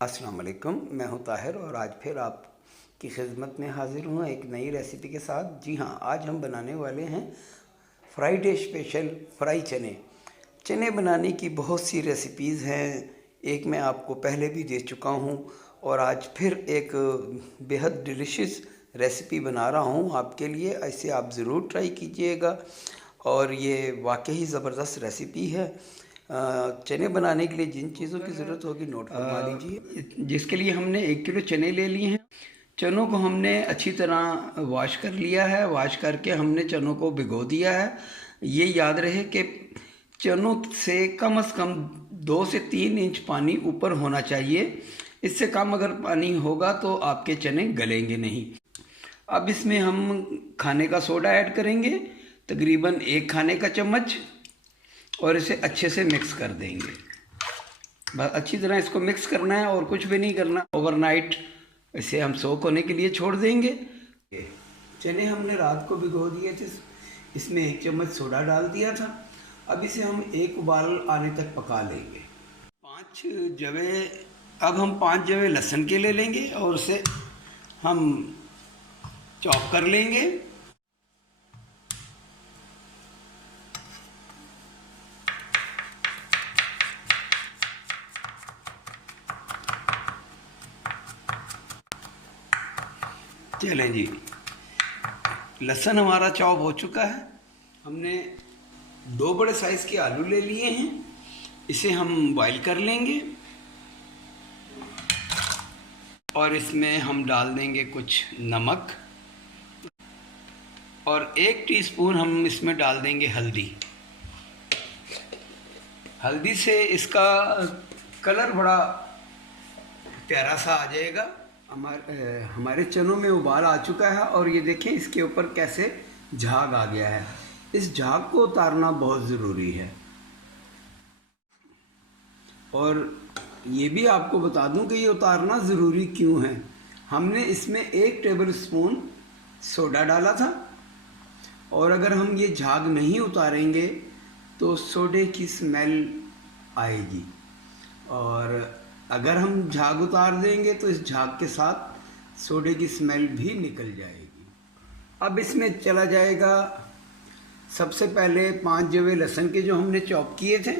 अस्सलाम वालेकुम, मैं हूं ताहिर और आज फिर आपकी खिदमत में हाज़िर हूं एक नई रेसिपी के साथ। जी हां, आज हम बनाने वाले हैं फ्राइडे स्पेशल फ्राई चने। चने बनाने की बहुत सी रेसिपीज़ हैं, एक मैं आपको पहले भी दे चुका हूं और आज फिर एक बेहद डिलीशियस रेसिपी बना रहा हूं आपके लिए। ऐसे आप ज़रूर ट्राई कीजिएगा और ये वाकई ज़बरदस्त रेसिपी है। चने बनाने के लिए जिन चीज़ों की ज़रूरत होगी नोट फरमा लीजिए। जिसके लिए हमने 1 किलो चने ले लिए हैं। चनों को हमने अच्छी तरह वॉश कर लिया है। वॉश करके हमने चनों को भिगो दिया है। ये याद रहे कि चनों से कम से कम 2 से 3 इंच पानी ऊपर होना चाहिए। इससे कम अगर पानी होगा तो आपके चने गलेंगे नहीं। अब इसमें हम खाने का सोडा ऐड करेंगे, तकरीबन 1 खाने का चम्मच, और इसे अच्छे से मिक्स कर देंगे। बस अच्छी तरह इसको मिक्स करना है और कुछ भी नहीं करना। ओवरनाइट इसे हम सोक होने के लिए छोड़ देंगे। चने हमने रात को भिगो दिए थे, इसमें 1 चम्मच सोडा डाल दिया था। अब इसे हम 1 उबाल आने तक पका लेंगे। 5 जवे अब हम 5 जवे लहसुन के ले लेंगे और उसे हम चॉप कर लेंगे। चलें जी, लहसुन हमारा चॉप हो चुका है। हमने 2 बड़े साइज़ के आलू ले लिए हैं, इसे हम बॉईल कर लेंगे और इसमें हम डाल देंगे कुछ नमक और 1 टीस्पून हम इसमें डाल देंगे हल्दी। हल्दी से इसका कलर बड़ा प्यारा सा आ जाएगा। हमारे चनों में उबाल आ चुका है और ये देखें इसके ऊपर कैसे झाग आ गया है। इस झाग को उतारना बहुत ज़रूरी है। और ये भी आपको बता दूं कि ये उतारना ज़रूरी क्यों है। हमने इसमें 1 टेबल स्पून सोडा डाला था और अगर हम ये झाग नहीं उतारेंगे तो सोडे की स्मेल आएगी, और अगर हम झाग उतार देंगे तो इस झाग के साथ सोडे की स्मेल भी निकल जाएगी। अब इसमें चला जाएगा सबसे पहले 5 जवे लहसुन के जो हमने चॉप किए थे,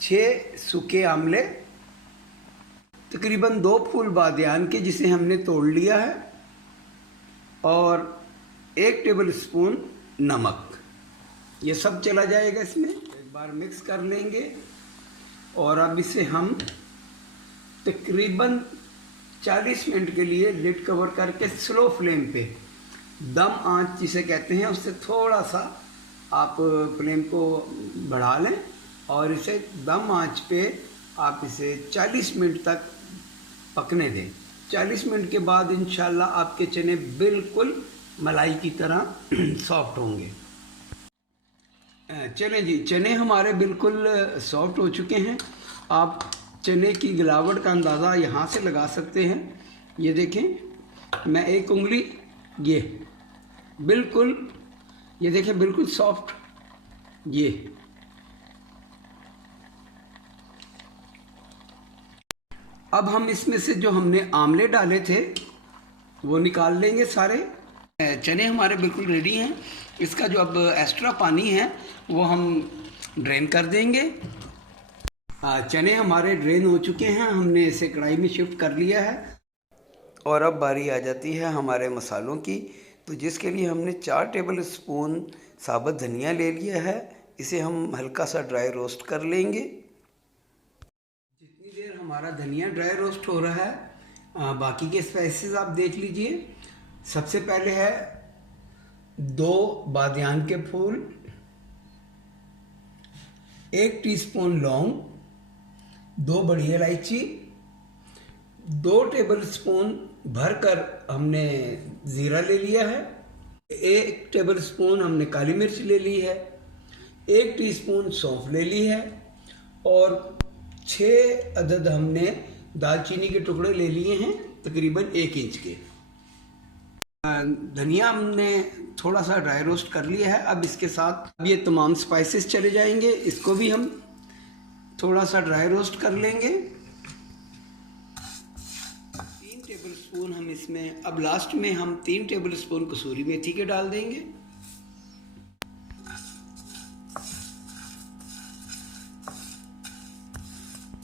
6 सूखे आमले, तकरीबन 2 फूल बादियान के जिसे हमने तोड़ लिया है, और 1 टेबल स्पून नमक। ये सब चला जाएगा इसमें। एक बार मिक्स कर लेंगे और अब इसे हम तकरीबन 40 मिनट के लिए लिड कवर करके स्लो फ्लेम पे, दम आंच जिसे कहते हैं, उससे थोड़ा सा आप फ्लेम को बढ़ा लें और इसे दम आंच पे आप इसे 40 मिनट तक पकने दें। 40 मिनट के बाद इंशाल्लाह आपके चने बिल्कुल मलाई की तरह सॉफ्ट होंगे। चलें जी, चने हमारे बिल्कुल सॉफ्ट हो चुके हैं। आप चने की गिलावट का अंदाज़ा यहाँ से लगा सकते हैं। ये देखें, मैं 1 उंगली ये बिल्कुल, ये देखें बिल्कुल सॉफ्ट। ये अब हम इसमें से जो हमने आमले डाले थे वो निकाल लेंगे सारे। चने हमारे बिल्कुल रेडी हैं। इसका जो अब एक्स्ट्रा पानी है वो हम ड्रेन कर देंगे। चने हमारे ड्रेन हो चुके हैं, हमने इसे कढ़ाई में शिफ्ट कर लिया है। और अब बारी आ जाती है हमारे मसालों की, तो जिसके लिए हमने 4 टेबल स्पून साबुत धनिया ले लिया है। इसे हम हल्का सा ड्राई रोस्ट कर लेंगे। जितनी देर हमारा धनिया ड्राई रोस्ट हो रहा है, बाकी के स्पाइसेस आप देख लीजिए। सबसे पहले है 2 बादियान के फूल, 1 टीस्पून लौंग, 2 बड़ी इलायची, 2 टेबल स्पून भरकर हमने ज़ीरा ले लिया है, 1 टेबल स्पून हमने काली मिर्च ले ली है, 1 टीस्पून सौंफ ले ली है, और 6 अदद हमने दालचीनी के टुकड़े ले लिए हैं, तकरीबन 1 इंच के। धनिया हमने थोड़ा सा ड्राई रोस्ट कर लिया है। अब इसके साथ अब ये तमाम स्पाइसेस चले जाएंगे। इसको भी हम थोड़ा सा ड्राई रोस्ट कर लेंगे। स्पून हम इसमें, अब लास्ट में हम 3 टेबल स्पून कसूरी मेथी के डाल देंगे।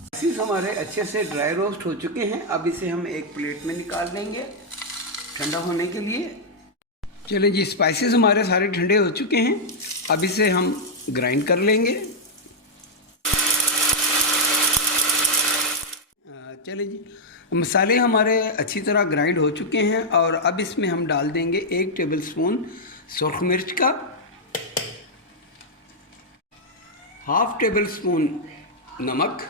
स्पाइसेस हमारे अच्छे से ड्राई रोस्ट हो चुके हैं। अब इसे हम एक प्लेट में निकाल लेंगे ठंडा होने के लिए। चलिए जी, स्पाइसेस हमारे सारे ठंडे हो चुके हैं। अब इसे हम ग्राइंड कर लेंगे। चलिए जी, मसाले हमारे अच्छी तरह ग्राइंड हो चुके हैं और अब इसमें हम डाल देंगे 1 टेबल स्पून सुर्ख मिर्च का, 1/2 टेबल स्पून नमक,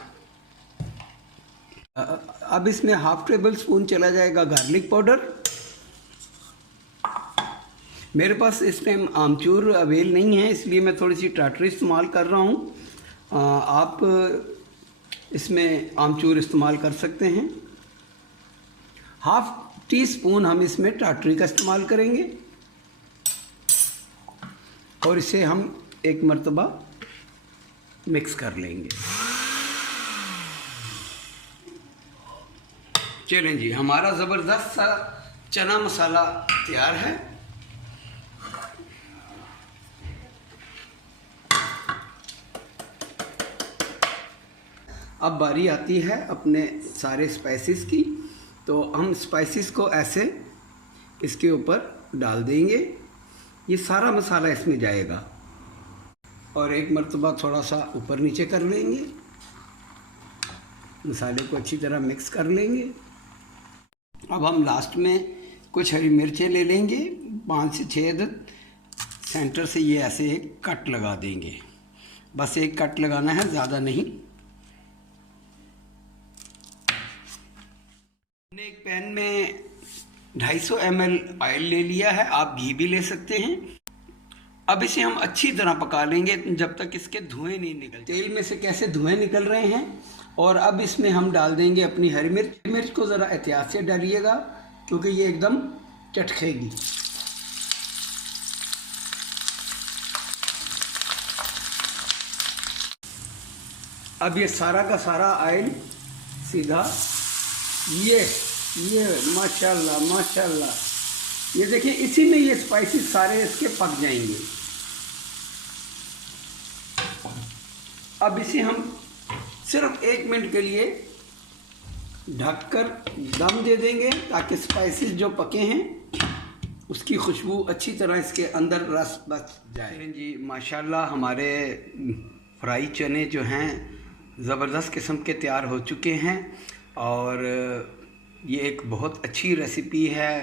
अब इसमें 1/2 टेबल स्पून चला जाएगा गार्लिक पाउडर। मेरे पास इस टाइम आमचूर अवेल नहीं है, इसलिए मैं थोड़ी सी टाटरी इस्तेमाल कर रहा हूँ। आप इसमें आमचूर इस्तेमाल कर सकते हैं। 1/2 टीस्पून हम इसमें टाटरी का इस्तेमाल करेंगे और इसे हम एक मर्तबा मिक्स कर लेंगे। चलें जी, हमारा ज़बरदस्त सा चना मसाला तैयार है। अब बारी आती है अपने सारे स्पाइसेस की, तो हम स्पाइसेस को ऐसे इसके ऊपर डाल देंगे। ये सारा मसाला इसमें जाएगा और एक मर्तबा थोड़ा सा ऊपर नीचे कर लेंगे, मसाले को अच्छी तरह मिक्स कर लेंगे। अब हम लास्ट में कुछ हरी मिर्चें ले लेंगे, 5 से 6 अदद, सेंटर से ये ऐसे एक कट लगा देंगे। बस एक कट लगाना है, ज़्यादा नहीं। हमने एक पैन में 250 ml ऑयल ले लिया है, आप घी भी ले सकते हैं। अब इसे हम अच्छी तरह पका लेंगे जब तक इसके धुएं नहीं निकलते। तेल में से कैसे धुएं निकल रहे हैं। और अब इसमें हम डाल देंगे अपनी हरी मिर्च। मिर्च को ज़रा एहतियात से डालिएगा क्योंकि ये एकदम चटखेगी। अब ये सारा का सारा ऑयल सीधा ये माशाल्लाह माशाल्लाह, ये देखिए, इसी में ये स्पाइसेस सारे इसके पक जाएंगे। अब इसे हम सिर्फ 1 मिनट के लिए ढककर दम दे देंगे ताकि स्पाइसेस जो पके हैं उसकी खुशबू अच्छी तरह इसके अंदर रस बस जाए। जी माशाल्लाह, हमारे फ्राई चने जो हैं ज़बरदस्त किस्म के तैयार हो चुके हैं और ये एक बहुत अच्छी रेसिपी है।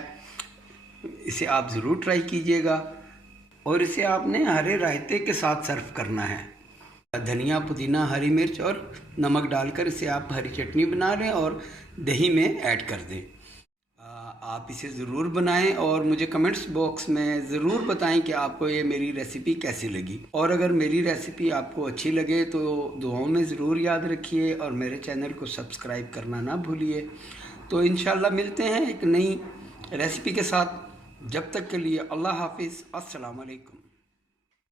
इसे आप ज़रूर ट्राई कीजिएगा और इसे आपने हरे रायते के साथ सर्व करना है। धनिया, पुदीना, हरी मिर्च और नमक डालकर इसे आप हरी चटनी बना लें और दही में ऐड कर दें। आप इसे ज़रूर बनाएं और मुझे कमेंट्स बॉक्स में ज़रूर बताएं कि आपको ये मेरी रेसिपी कैसी लगी। और अगर मेरी रेसिपी आपको अच्छी लगे तो दुआओं में ज़रूर याद रखिए और मेरे चैनल को सब्सक्राइब करना ना भूलिए। तो इंशाल्लाह मिलते हैं एक नई रेसिपी के साथ। जब तक के लिए अल्लाह हाफिज़, अस्सलाम वालेकुम।